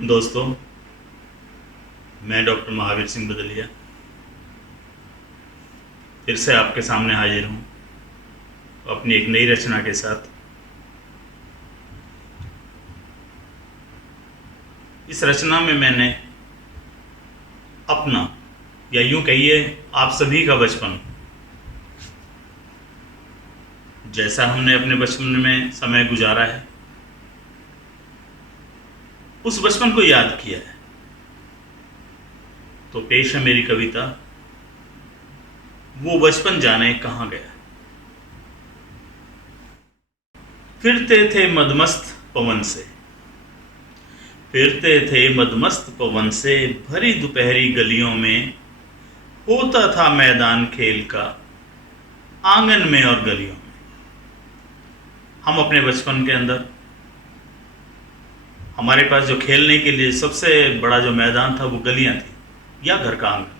दोस्तों, मैं डॉक्टर महावीर सिंह बदलिया फिर से आपके सामने हाजिर हूँ अपनी एक नई रचना के साथ। इस रचना में मैंने अपना, या यूं कहिए आप सभी का बचपन, जैसा हमने अपने बचपन में समय गुजारा है, उस बचपन को याद किया है। तो पेश है मेरी कविता, वो बचपन जाने कहाँ गया। फिरते थे मदमस्त पवन से, फिरते थे मदमस्त पवन से, भरी दोपहरी गलियों में होता था मैदान खेल का, आंगन में और गलियों में। हम अपने बचपन के अंदर, हमारे पास जो खेलने के लिए सबसे बड़ा जो मैदान था वो गलियां थी या घर का आंगन।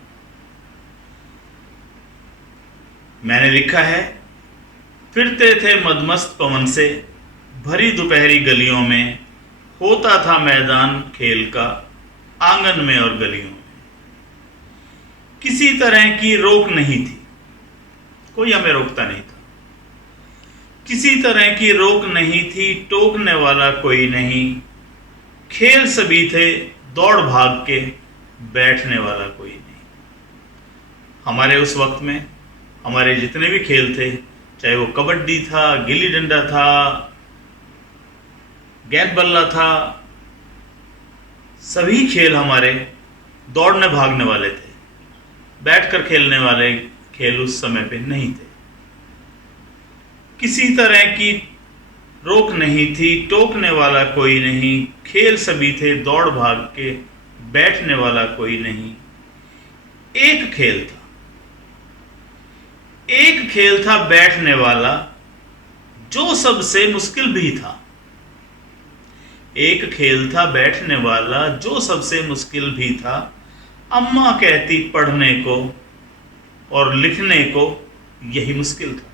मैंने लिखा है, फिरते थे मदमस्त पवन से, भरी दोपहरी गलियों में होता था मैदान खेल का, आंगन में और गलियों में। किसी तरह की रोक नहीं थी, कोई हमें रोकता नहीं था। किसी तरह की रोक नहीं थी, टोकने वाला कोई नहीं। खेल सभी थे, दौड़ भाग के बैठने वाला कोई नहीं। हमारे उस वक्त में हमारे जितने भी खेल थे, चाहे वो कबड्डी था, गिल्ली डंडा था, गेंद बल्ला था, सभी खेल हमारे दौड़ने भागने वाले थे। बैठकर खेलने वाले खेल उस समय पे नहीं थे। किसी तरह की रोक नहीं थी, टोकने वाला कोई नहीं। खेल सभी थे, दौड़ भाग के बैठने वाला कोई नहीं। एक खेल था, एक खेल था बैठने वाला, जो सबसे मुश्किल भी था। एक खेल था बैठने वाला, जो सबसे मुश्किल भी था। अम्मा कहती पढ़ने को और लिखने को यही मुश्किल था।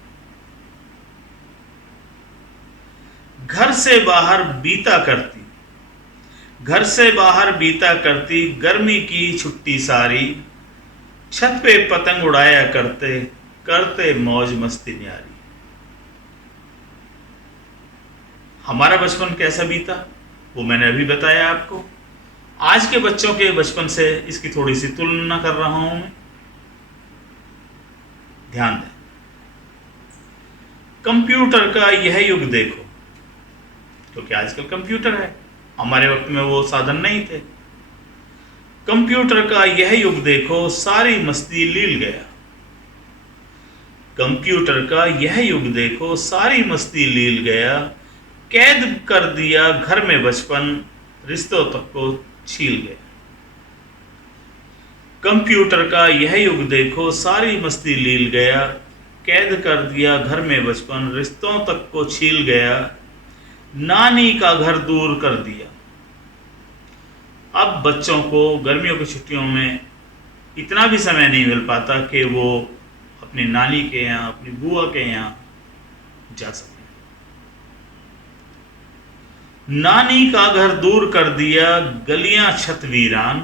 घर से बाहर बीता करती, घर से बाहर बीता करती, गर्मी की छुट्टी सारी। छत पे पतंग उड़ाया करते, करते मौज मस्ती न्यारी। हमारा बचपन कैसा बीता वो मैंने अभी बताया आपको। आज के बच्चों के बचपन से इसकी थोड़ी सी तुलना कर रहा हूं मैं। ध्यान दें, कंप्यूटर का यह युग देखो, क्योंकि आजकल कंप्यूटर है, हमारे वक्त में वो साधन नहीं थे। कंप्यूटर का यह युग देखो, सारी मस्ती लील गया। कंप्यूटर का यह युग देखो, सारी मस्ती लील गया। कैद कर दिया घर में बचपन, रिश्तों तक को छील गया। कंप्यूटर का यह युग देखो, सारी मस्ती लील गया। कैद कर दिया घर में बचपन, रिश्तों तक को छील गया। नानी का घर दूर कर दिया। अब बच्चों को गर्मियों की छुट्टियों में इतना भी समय नहीं मिल पाता कि वो अपनी नानी के यहाँ, अपनी बुआ के यहाँ जा सके। नानी का घर दूर कर दिया, गलियां छत वीरान।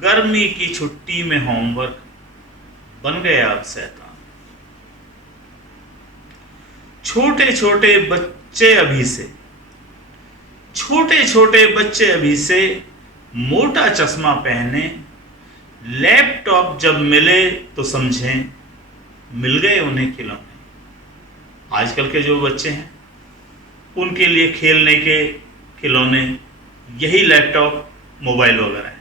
गर्मी की छुट्टी में होमवर्क बन गया अब शैतान। छोटे छोटे बच्चे अभी से, छोटे छोटे बच्चे अभी से मोटा चश्मा पहने। लैपटॉप जब मिले तो समझें मिल गए उन्हें खिलौने। आजकल के जो बच्चे हैं उनके लिए खेलने के खिलौने यही लैपटॉप, मोबाइल वगैरह है।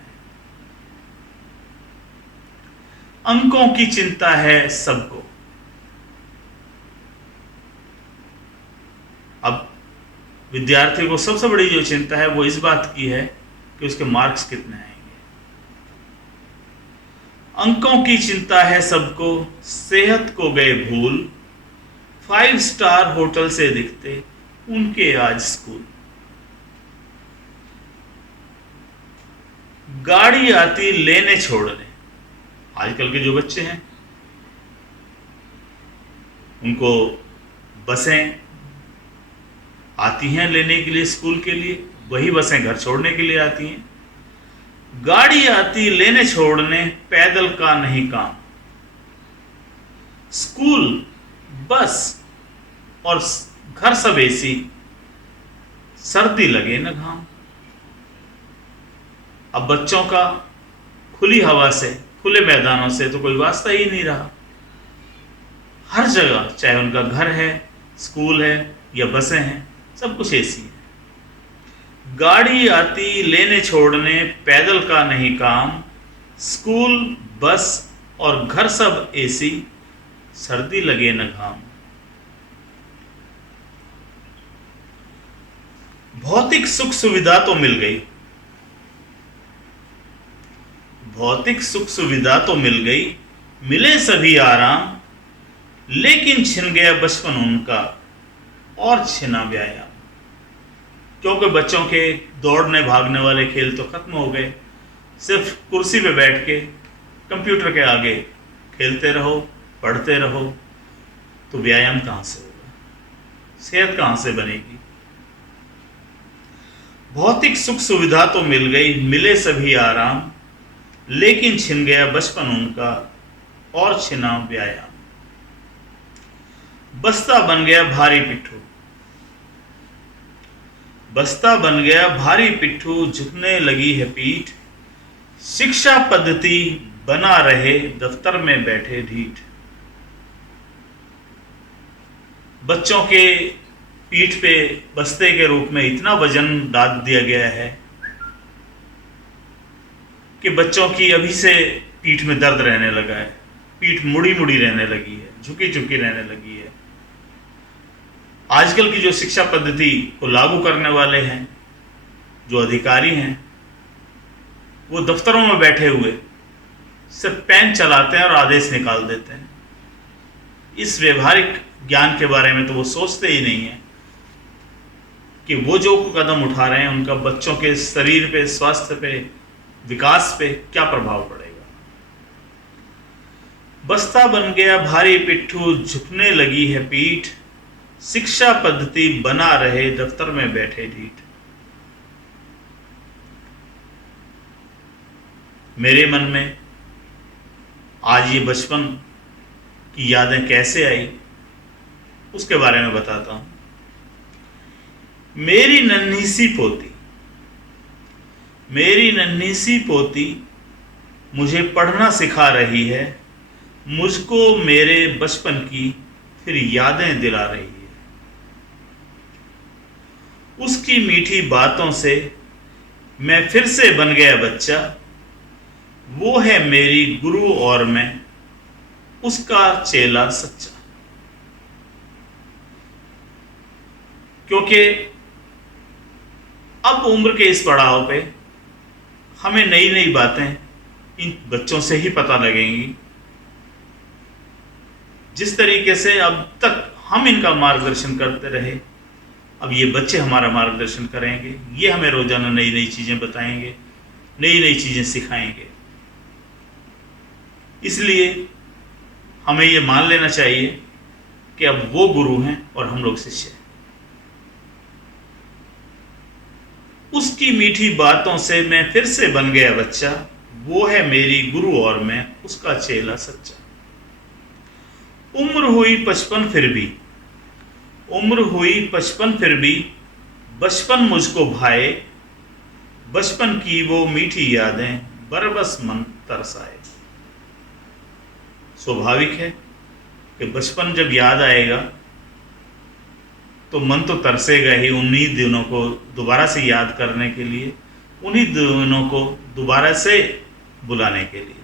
अंकों की चिंता है सबको। अब विद्यार्थी को सबसे बड़ी जो चिंता है वो इस बात की है कि उसके मार्क्स कितने आएंगे। अंकों की चिंता है सबको, सेहत को गए भूल। 5 स्टार होटल से दिखते उनके आज स्कूल। गाड़ी आती लेने छोड़ने। आजकल के जो बच्चे हैं उनको बसें आती हैं लेने के लिए स्कूल के लिए, वही बसें घर छोड़ने के लिए आती हैं। गाड़ी आती लेने छोड़ने, पैदल का नहीं काम। स्कूल, बस और घर सब एसी, सर्दी लगे न घाम। अब बच्चों का खुली हवा से, खुले मैदानों से तो कोई वास्ता ही नहीं रहा। हर जगह, चाहे उनका घर है, स्कूल है या बसें हैं, सब कुछ एसी है। गाड़ी आती लेने छोड़ने, पैदल का नहीं काम। स्कूल, बस और घर सब एसी, सर्दी लगे न घाम। भौतिक सुख सुविधा तो मिल गई, भौतिक सुख सुविधा तो मिल गई, मिले सभी आराम, लेकिन छिन गया बचपन उनका और छिना व्यायाम। क्योंकि बच्चों के दौड़ने भागने वाले खेल तो खत्म हो गए। सिर्फ कुर्सी पे बैठ के कंप्यूटर के आगे खेलते रहो, पढ़ते रहो, तो व्यायाम कहाँ से होगा, सेहत कहाँ से बनेगी। भौतिक सुख सुविधा तो मिल गई, मिले सभी आराम, लेकिन छिन गया बचपन उनका और छिना व्यायाम। बस्ता बन गया भारी पिट्ठू, बस्ता बन गया भारी पिट्ठू, झुकने लगी है पीठ। शिक्षा पद्धति बना रहे, दफ्तर में बैठे ढीठ। बच्चों के पीठ पे बस्ते के रूप में इतना वजन डाल दिया गया है कि बच्चों की अभी से पीठ में दर्द रहने लगा है, पीठ मुड़ी मुड़ी रहने लगी है, झुकी झुकी रहने लगी है। आजकल की जो शिक्षा पद्धति को लागू करने वाले हैं, जो अधिकारी हैं, वो दफ्तरों में बैठे हुए सिर्फ पेन चलाते हैं और आदेश निकाल देते हैं। इस व्यवहारिक ज्ञान के बारे में तो वो सोचते ही नहीं है कि वो जो कदम उठा रहे हैं उनका बच्चों के शरीर पे, स्वास्थ्य पे, विकास पे क्या प्रभाव पड़ेगा। बस्ता बन गया भारी पिट्ठू, झुकने लगी है पीठ। शिक्षा पद्धति बना रहे, दफ्तर में बैठे ढीठ। मेरे मन में आज ये बचपन की यादें कैसे आई, उसके बारे में बताता हूं। मेरी नन्ही सी पोती, मेरी नन्ही सी पोती मुझे पढ़ना सिखा रही है, मुझको मेरे बचपन की फिर यादें दिला रही है। उसकी मीठी बातों से मैं फिर से बन गया बच्चा, वो है मेरी गुरु और मैं उसका चेला सच्चा। क्योंकि अब उम्र के इस पड़ाव पे हमें नई नई बातें इन बच्चों से ही पता लगेंगी। जिस तरीके से अब तक हम इनका मार्गदर्शन करते रहे, अब ये बच्चे हमारा मार्गदर्शन करेंगे। ये हमें रोजाना नई नई चीजें बताएंगे, नई नई चीजें सिखाएंगे। इसलिए हमें ये मान लेना चाहिए कि अब वो गुरु हैं और हम लोग शिष्य हैं। उसकी मीठी बातों से मैं फिर से बन गया बच्चा, वो है मेरी गुरु और मैं उसका चेला सच्चा। उम्र हुई 55 फिर भी, उम्र हुई 55 फिर भी, बचपन मुझको भाए। बचपन की वो मीठी यादें बरबस मन तरसाए। स्वाभाविक है कि बचपन जब याद आएगा तो मन तो तरसेगा ही उन्हीं दिनों को दोबारा से याद करने के लिए, उन्हीं दिनों को दोबारा से बुलाने के लिए।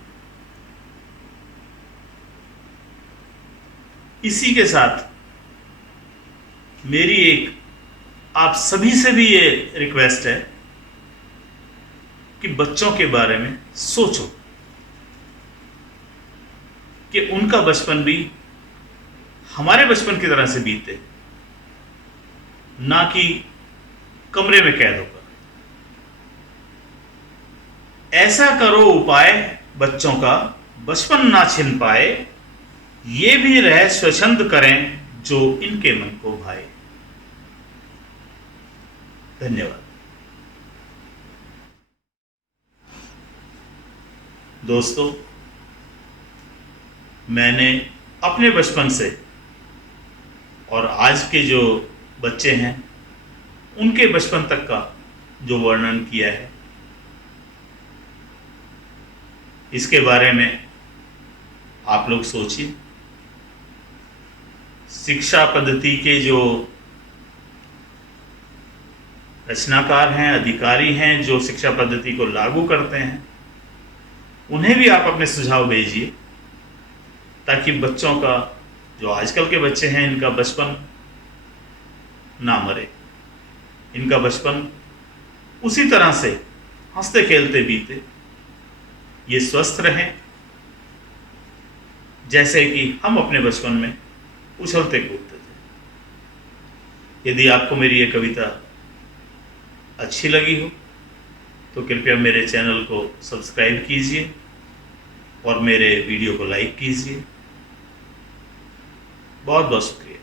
इसी के साथ मेरी एक आप सभी से भी ये रिक्वेस्ट है कि बच्चों के बारे में सोचो कि उनका बचपन भी हमारे बचपन की तरह से बीते, ना कि कमरे में कैद होकर। ऐसा करो उपाय बच्चों का बचपन ना छिन पाए, ये भी रह स्वच्छंद करें जो इनके मन को भाए। धन्यवाद। दोस्तों, मैंने अपने बचपन से और आज के जो बच्चे हैं उनके बचपन तक का जो वर्णन किया है, इसके बारे में आप लोग सोचिए। शिक्षा पद्धति के जो रचनाकार हैं, अधिकारी हैं, जो शिक्षा पद्धति को लागू करते हैं, उन्हें भी आप अपने सुझाव भेजिए, ताकि बच्चों का, जो आजकल के बच्चे हैं, इनका बचपन ना मरे, इनका बचपन उसी तरह से हंसते खेलते बीते, ये स्वस्थ रहें जैसे कि हम अपने बचपन में उछलते कूदते थे। यदि आपको मेरी ये कविता अच्छी लगी हो तो कृपया मेरे चैनल को सब्सक्राइब कीजिए और मेरे वीडियो को लाइक कीजिए। बहुत बहुत शुक्रिया।